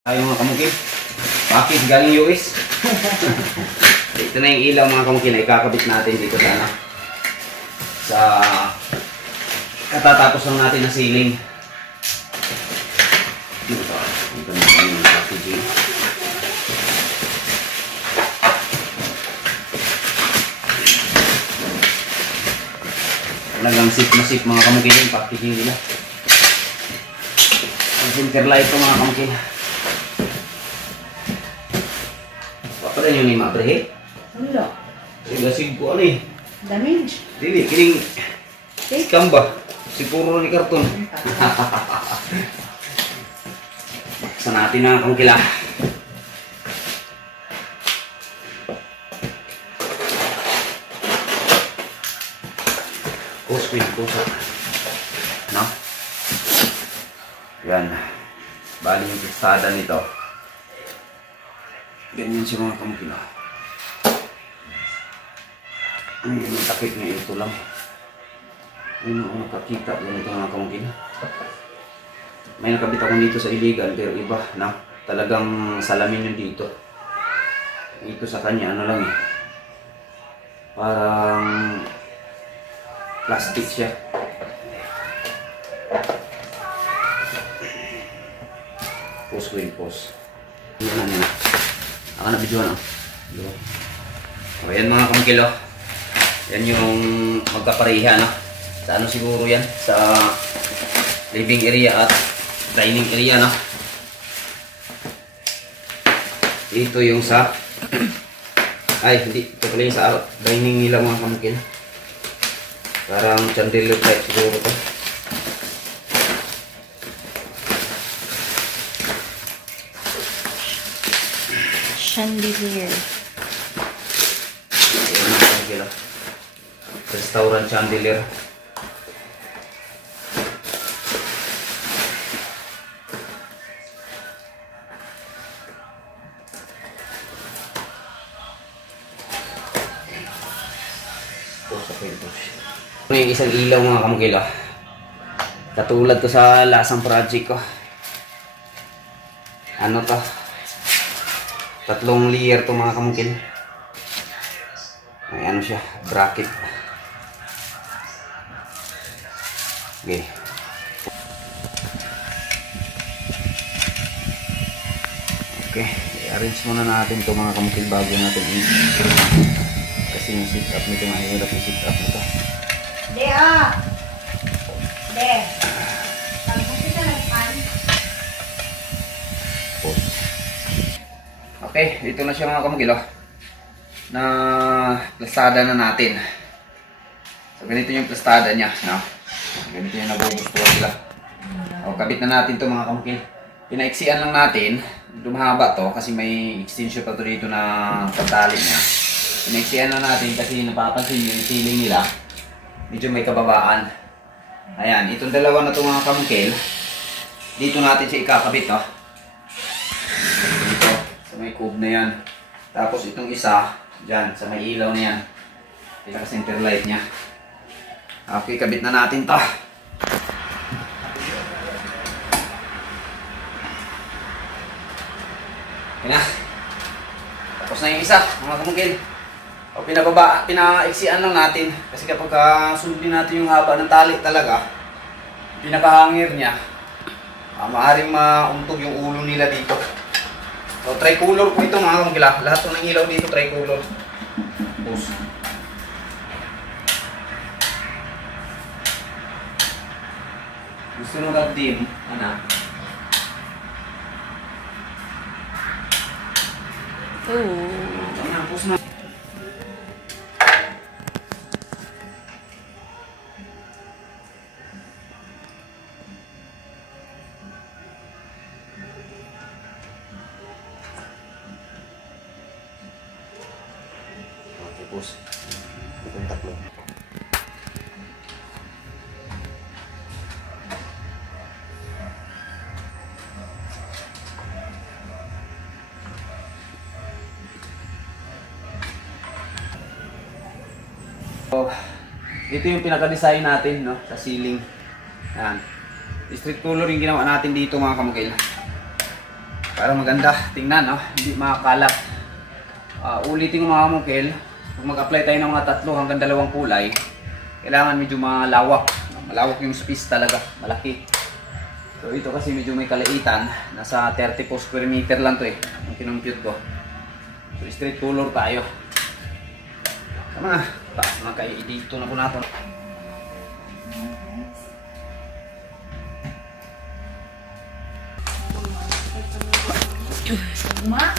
Tayo mga kamukil. Package galing US. Ito na yung ilaw mga kamukil na ikakabit natin dito sa ano. Sa katatapos lang natin na ceiling. Ito na yung packaging. Talagang sip na sip mga kamukil yung packaging nila. Ang center light ito mga kamukil. Apa rin yung lima, pre? Wala. Gasig ko ano eh. Damage. Dili, kining scam ba? Siguro ni karton. Sa natin na kung kila. Kusa. No? Yan. Bali yung pistada nito. Ganyan siya mga kamukila. Ay, yung takip niya ito lang. Ayun ako nakakita. Ganito mga kamukila. May nakabit ako dito sa iligan pero iba na. Talagang salamin yun dito. Ito sa kanya ano lang eh. Parang plastic siya. Post ko yung post. Yan na. Ako na video na. O yan mga kamukilo. Yan yung magkapareha na. Sa ano siguro yan? Sa living area at dining area na. Ito yung sa ay hindi. Ito pala yung sa dining nila mga kamukilo. Parang chandelier type siguro ito. Chandelier. Restaurant chandelier. Ito yung isang ilaw mga kamukila. Katulad ko sa lasang project ko. Ano to? 3 layer to mga kamukil. May ano siya, bracket. Okay. Okay, i-arrange muna natin to mga kamukil bago natin kasi yung sit up nito, mahirap yung sit up nito. Okay, dito na siya mga kamukilo. Na plastada na natin. So ganito yung plastada niya, no? Ganito yung nagugustuhan sila. O kabit na natin to mga kamukil. Pinaiksian lang natin. Lumahaba to kasi may extension pa to dito na pagtali niya. Pinaiksian lang natin kasi napapansin nyo yung ceiling nila. Medyo may kababaan. Ayan, itong dalawa na to mga kamukil. Dito natin siya ikakabit, no? Dito, sa may cube na yan. Tapos itong isa, dyan, sa may ilaw na yan. Pinaka-center light niya. Okay, kabit na natin to. Yan na. Tapos na yung isa, mga kamukil. O pinaiksian lang natin. Kasi kapag sundin natin yung haba ng tali talaga, pinakahangir niya, maaaring mauntog yung ulo nila dito. So, tricolor po ito mga kamukila. Lahat ng ilaw dito tricolor. Push. Gusto mo mag-dim? Ano? Ayan, push na. Tapos, itong tatlo. So, ito yung pinaka-design natin, no, sa ceiling. Ayan. Street color yung ginawa natin dito mga kamukil. Para maganda tingnan, no? Hindi makakalap. Ulitin ko mga kamukil, kung mag-apply tayo ng mga 3 hanggang 2 kulay, kailangan medyo malawak. Malawak yung space talaga, malaki. So ito kasi medyo may kalaitan, nasa 34 square meter lang to eh, ang kinumpute ko. So straight color tayo. Tama na, taas na kayo, dito na po natin. Ma?